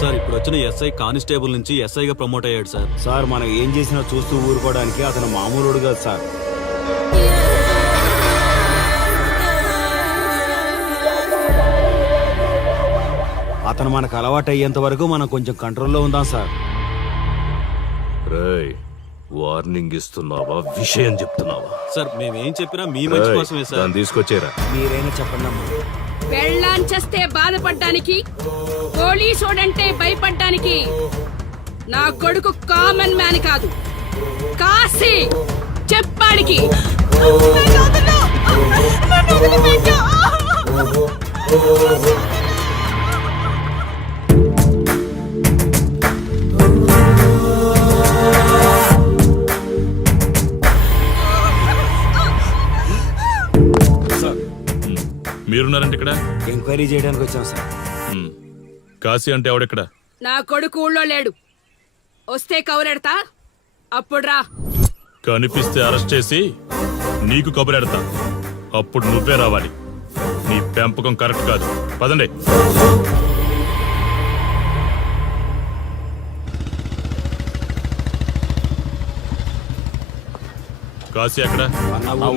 Sir ఇప్పుడు వచ్చిన SI constable నుంచి ఎస్ఐగా ప్రమోట్ అయ్యాడు సార్. సార్ మనం ఏం చేసినా చూస్తూ ఊరుకోవడానికి అతను మామూలుడు కాదు సార్. అతను మనకు అలవాటు అయ్యేంత వరకు మనం కొంచెం కంట్రోల్లో ఉందాం సార్. రేయ్, వార్నింగ్ ఇస్తున్నావా విషయం చెప్తున్నావా? సార్ మేమేం చెప్పినా మీ మంచి కోసమే సార్. దాన్ని తీసుకొచ్చేరా. మీరైనా చెప్పండి అమ్మా. పెళ్ళాంచేస్తే బాధపడ్డానికి, పోలీసోడంటే భయపడ్డానికి నా కొడుకు కామన్ మ్యాన్ కాదు, కాశీ చెప్పాడికి. మీరున్నారంటే ఇక్కడ ఎంక్వైరీ చేయడానికి వచ్చాం సార్. కాశీ అంటే ఎవడెక్కడ? నా కొడుకు ఊళ్ళో లేడు, వస్తే కౌరెడతా, అప్పుడు రా. కనిపిస్తే అరెస్ట్ చేసి నీకు కబురెడతా, అప్పుడు నువ్వే రావాలి. నీ పెంపకం కరెక్ట్ కాదు. పదండి. కాశీ ఎక్కడ?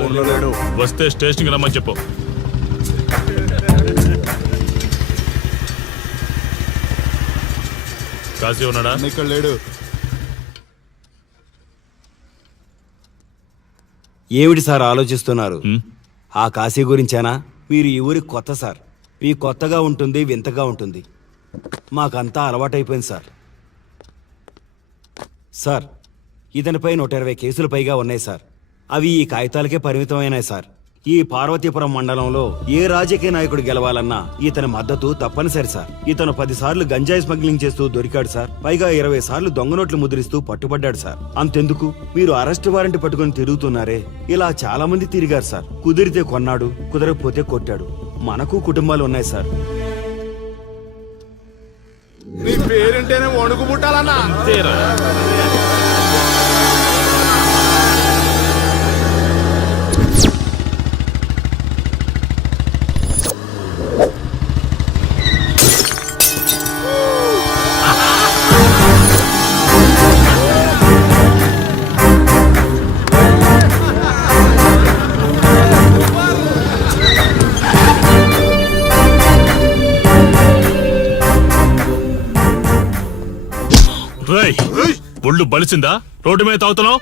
ఊర్లో లేడు. వస్తే స్టేషన్కి రమ్మని చెప్పు. కాశీ ఉన్నాడా? ఇక్కడ లేడు. ఏమిటి సార్ ఆలోచిస్తున్నారు? హ్మ్? ఆ కాశీ గురించేనా? మీరు ఈ ఊరికి కొత్త సార్. మీ కొత్తగా ఉంటుంది, వింతగా ఉంటుంది. మాకంతా అలవాటైపోయింది సార్. సార్, ఇతనిపై 120 కేసులు పైగా ఉన్నాయి సార్. అవి ఈ కాగితాలకే పరిమితమైనాయి సార్. ఈ పార్వతీపురం మండలంలో ఏ రాజకీయ నాయకుడు గెలవాలన్నా ఇతని మద్దతు తప్పనిసరి సార్. ఇతను 10 సార్లు గంజాయి స్మగ్లింగ్ చేస్తూ దొరికాడు సార్. పైగా 20 సార్లు దొంగ నోట్లు ముద్రిస్తూ పట్టుబడ్డాడు సార్. అంతెందుకు, మీరు అరెస్ట్ వారెంట్ పట్టుకుని తిరుగుతున్నారే, ఇలా చాలా మంది తిరిగారు సార్. కుదిరితే కొన్నాడు, కుదరకపోతే కొట్టాడు. మనకు కుటుంబాలు ఉన్నాయి సార్. నీ పేరుంటేనే వణుకు పుట్టాలన్నా. రేయ్, ఒళ్ళు బలిసిందా? రోడ్డు మీద తాగుతున్నావు?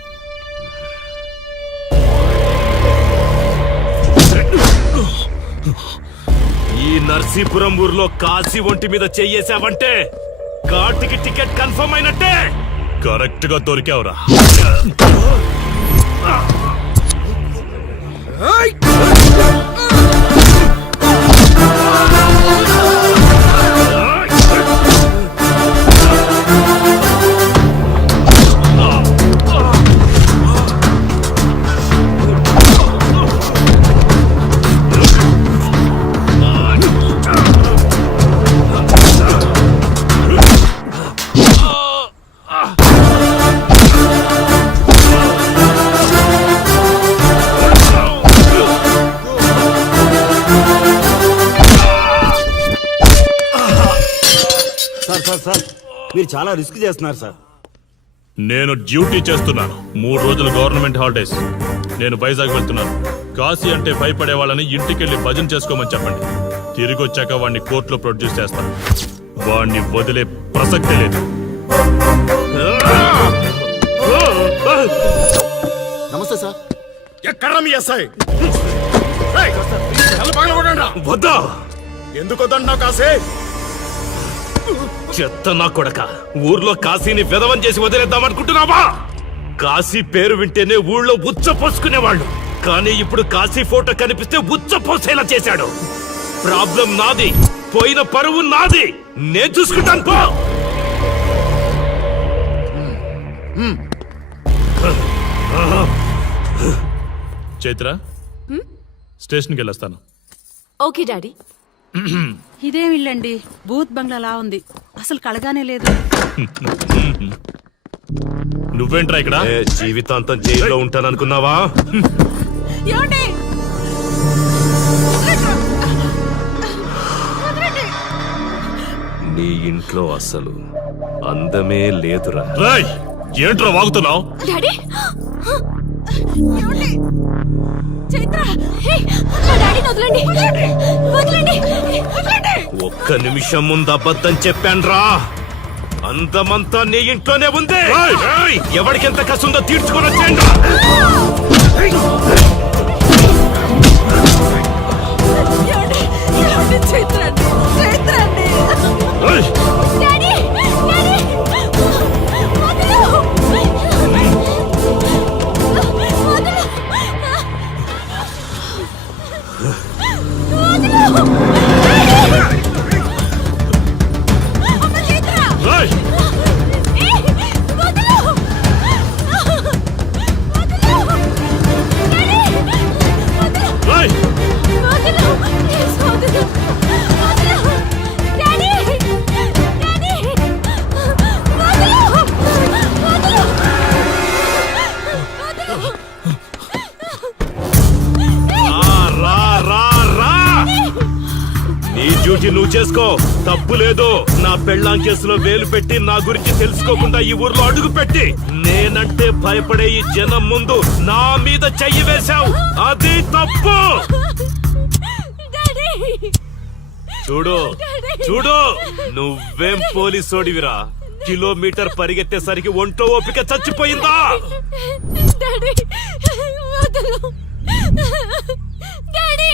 ఈ నర్సీపురం ఊర్లో కాశీ ఒంటి మీద చెయ్యేసావంటే కార్తికి టికెట్ కన్ఫర్మ్ అయినట్టే. కరెక్ట్ గా దొరికావురా. సార్ సార్ సార్, మీరు చాలా రిస్క్ చేస్తున్నారు సార్. నేను డ్యూటీ చేస్తున్నాను. 3 రోజులు గవర్నమెంట్ హాలిడేస్. నేను వైజాగ్ వెళ్తున్నాను. కాశీ అంటే భయపడే వాళ్ళని ఇంటికెళ్ళి భజన చేసుకోమని చెప్పండి. తిరిగి వచ్చాక వాడిని కోర్టులో ప్రొడ్యూస్ చేస్తాను. వాడిని వదిలే ప్రసక్తే లేదు. నమస్తే సార్. ఎక్కడ మీ ఎస్ఐ? వద్దా? ఎందుకు వద్దంటున్నావు కాశీ? చెత్త నా కొడక, ఊర్లో కాశీని విధవం చేసి వదిలేద్దామనుకుంటున్నావా? కాశీ పేరు వింటేనే ఊళ్ళో ఉచ్చ పోసుకునేవాళ్ళు, కానీ ఇప్పుడు కాశీ ఫోటో కనిపిస్తే ఉచ్చ పోసేలా చేశాడు. ప్రాబ్లం నాది, పోయిన పరువు నాది. నేను చూసుకుంటాను పో. చైత్ర, స్టేషన్కి వెళ్ళొస్తాను. Okay daddy. ఇదేం ఇల్లండి, బూత్ బంగ్లాలా ఉంది, అసలు కలగానే లేదు. నువ్వేంట్రా ఇక్కడ? జీవితాంతం జైల్లో ఉంటాననుకున్నావా? నీ ఇంట్లో అసలు అందమే లేదురా. రేయ్ ఏంట్రా వాగుతున్నావు? డాడీ ఏమండి? చైత్ర హే, మా డాడీని వదలండి వదలండి వదలండి. ఒక్క నిమిషం ముందు అబద్ధం చెప్పాన్రా. అందమంతా నీ ఇంట్లోనే ఉంది. ఏయ్, ఎవడికెంత కసుందో తీర్చుకొని వచ్చేయండి. ఏమండి? ఏమండి? చైత్ర అండి చైత్ర అండి. డాడీ డాడీ వదలు డ్యూటీ నువ్వు చేసుకో, తప్పు లేదు. నా పెళ్ళాం కేసులో వేలు పెట్టి నా గురించి తెలుసుకోకుండా ఈ ఊర్లో అడుగు పెట్టి నేనంటే భయపడే ఈ జనం ముందు నా మీద చెయ్యి వేశావు, అది తప్పు. చూడు చూడు, నువ్వేం పోలీసోడివిరా. కిలోమీటర్ పరిగెత్తేసరికి ఒంట్లో ఓపిక చచ్చిపోయిందా? డాడీ వదలు డాడీ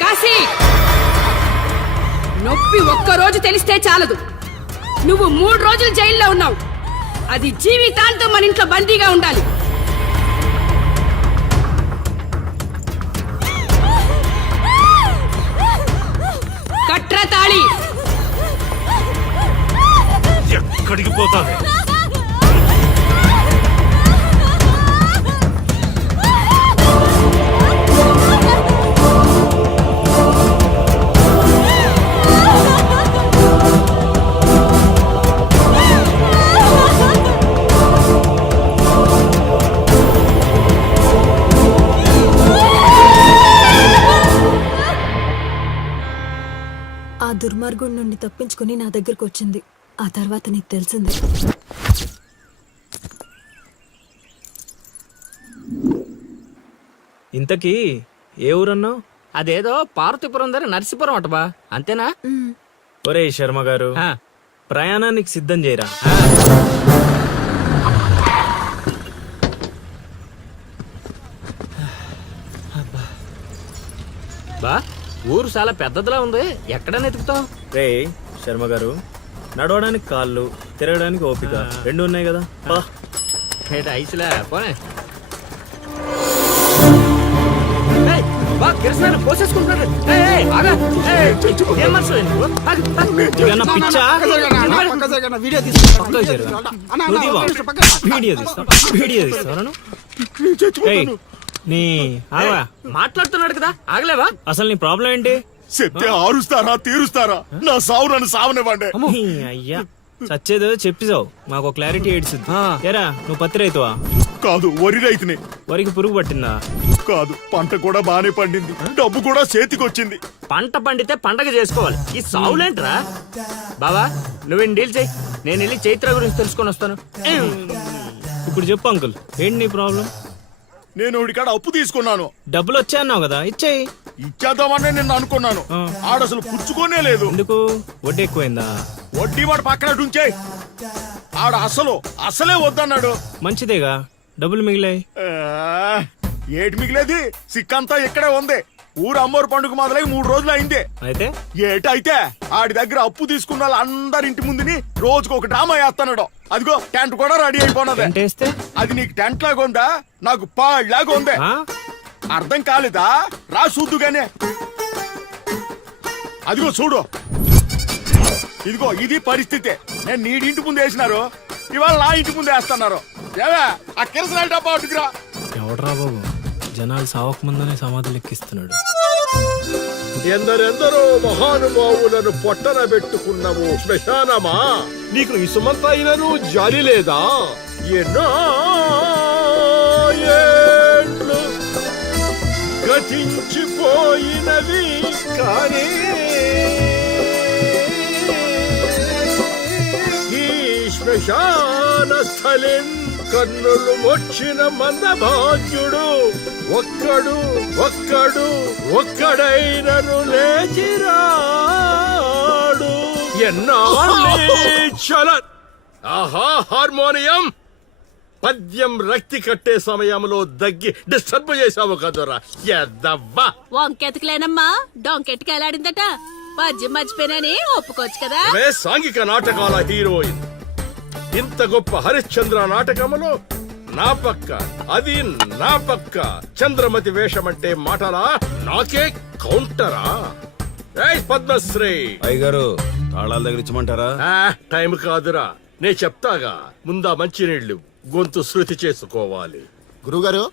కాశీ, నొప్పి ఒక్కరోజు తెలిస్తే చాలదు. నువ్వు 3 రోజులు జైల్లో ఉన్నావు. అది జీవితాంతం మన ఇంట్లో బందీగా ఉండాలి. కట్రా తాళి. ఎక్కడికి పోతావే? ఆ దుర్మార్గుడి నుండి తప్పించుకుని నా దగ్గరకు వచ్చింది. ఆ తర్వాత నీకు తెలిసింది. ఇంతకీ ఏ ఊరన్నావు? అదేదో పార్వతీపురం దగ్గర నరసీపురం అటబా, అంతేనా? ఒరే శర్మ గారు, ప్రయాణానికి సిద్ధం చేయరా. బా, ఊరు చాలా పెద్దదిలా ఉంది. ఎక్కడ వెతుకుతావు? రే శర్మ గారు, నడవడానికి కాళ్ళు, తిరగడానికి ఓపిక 2 ఉన్నాయి కదా. ఐసులా పోనే. పోసేసుకుంటున్నాడు. మాట్లాడుతున్నాడు కదా, ఆగలేవా? అసలు నీ ప్రాబ్లం ఏంటి? చెప్తే ఆరుస్తారా తీరుస్తారా? నా సావు నన్ను సావనివ్వండి. అయ్యా చచ్చేదో చెప్పిసావు, మాకు క్లారిటీ ఏడ్చుద్ది. ఏరా, నువ్వు పత్తి రైతువా? కాదు, వరి రైతుని. వరికి పురుగు పట్టిందా? కాదు, పంట కూడా బానే పండింది, డబ్బు కూడా చేతికొచ్చింది. పంట పండితే పండగ చేసుకోవాలి, ఈ సావులేంట్రా? బావా, నువ్వేం డీల్ చెయ్యి, నేను వెళ్ళి చైత్ర గురించి తెలుసుకొని వస్తాను. ఇప్పుడు చెప్పు అంకుల్, ఏంటి నీ ప్రాబ్లం? నేను కాడ అప్పు తీసుకున్నాను. డబ్బులు వచ్చాయన్నావు కదా, ఇచ్చేయి. ఇచ్చేద్దామని నిన్ను అనుకున్నాను ఆడసలు పుచ్చుకోనే లేదు. ఎందుకు వడ్డీ ఎక్కువైందా? వడ్డీ వాడు పక్కన ఉంచే. అసలే వద్దన్నాడు. మంచిదేగా, డబ్బులు మిగిలాయి. ఆ, ఏటి మిగిలేది? సిక్కంతా ఇక్కడే ఉంది. ఊరు అమ్మోరు పండుగ మొదలై 3 రోజులు అయింది. అయితే ఏటైతే ఆడి దగ్గర అప్పు తీసుకున్న వాళ్ళు అందరి ఇంటి ముందుని రోజుకు ఒక డ్రామా వేస్తున్నాడు. అదిగో టెంట్ కూడా రెడీ అయిపోయినది. ఏంటేస్తే? అది నీకు టెంట్ లాగా ఉందా, నాకు పాళ్ళలాగా ఉంది. ఆ? అర్థం కాలేదా? రా చూద్దుగానే. అదిగో చూడు, ఇదిగో ఇది పరిస్థితి. నేను నీడి ఇంటి ముందు వేసినారు, ఇవాళ నా ఇంటి ముందు వేస్తున్నారు. ఏవే ఆ కిరసనాయిల డబ్బా అటుకురా. ఎవడరా బాబు, జనాలు సావక ముందనే సమాధులు ఎక్కిస్తున్నాడు. ఎందరెందరో మహానుభావులను పొట్టన పెట్టుకున్నావు శ్మశానమా, నీకు ఇసుమంతైనను జాలి లేదా? ఎన్నో ఏండ్లు గతించిపోయినవి కానీ ఈ శ్మశాన స్థలిన్ కన్నులు వచ్చిన మందభాగ్యుడు ఒక్కడైనను లేచిరాడు. ఎన్నాళ్ళ ఆహా హార్మోనియం పద్యం రక్తి కట్టే సమయంలో దగ్గి డిస్టర్బ్ చేసావు కదరా ఎద్దవ్వా. వంకెతకలేనమ్మా, డొంకెట్టుకు ఎలాడిందట. పద్యం మర్చిపోయినని ఒప్పుకోవచ్చు కదా. అవే సాంఘిక నాటకాల హీరోయిన్. ఇంత గొప్ప హరిశ్చంద్ర నాటకములో నా పక్క చంద్రమతి వేషమంటే మాటలా, నాకే కౌంటరా? ఏయ్ పద్మశ్రీ, అయ్యగారు తాళాల దగ్గర ఇచ్చమంటారా? టైం కాదురా, నే చెప్తాగా. ముందా మంచినీళ్లు, గొంతు శృతి చేసుకోవాలి. గురుగారు,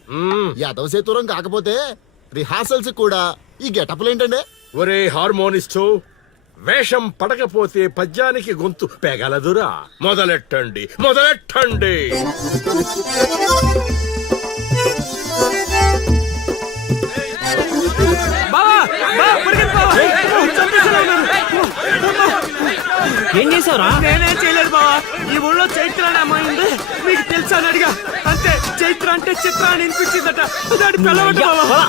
యాదవ సేతురం కాకపోతే రిహార్సల్స్ కూడా ఈ గెటప్లు ఏంటండి? ఒరే హార్మోనిస్టు, వేషం పడకపోతే పద్యానికి గొంతు పెగలదురా. మొదలెట్టండి. ఏం చేసావురా? నేనేం చేయలేదు బావా. ఈ ఊళ్ళో చైత్ర అనే అమ్మాయి ఉంది, మీకు తెలుసా అని అడిగా. అంతే, చైత్ర అంటే చిత్ర అని వినిపించిందట. దాని పిల్లవట బావా.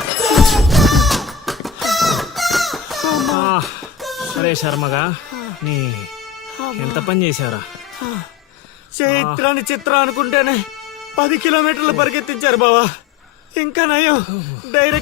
అరే శర్మగా, నీ ఎంత పని చేశారా? చైత్రాన్ని చిత్ర అనుకుంటేనే 10 కిలోమీటర్లు పరిగెత్తించారు బావా. ఇంకా నయం, డైరెక్ట్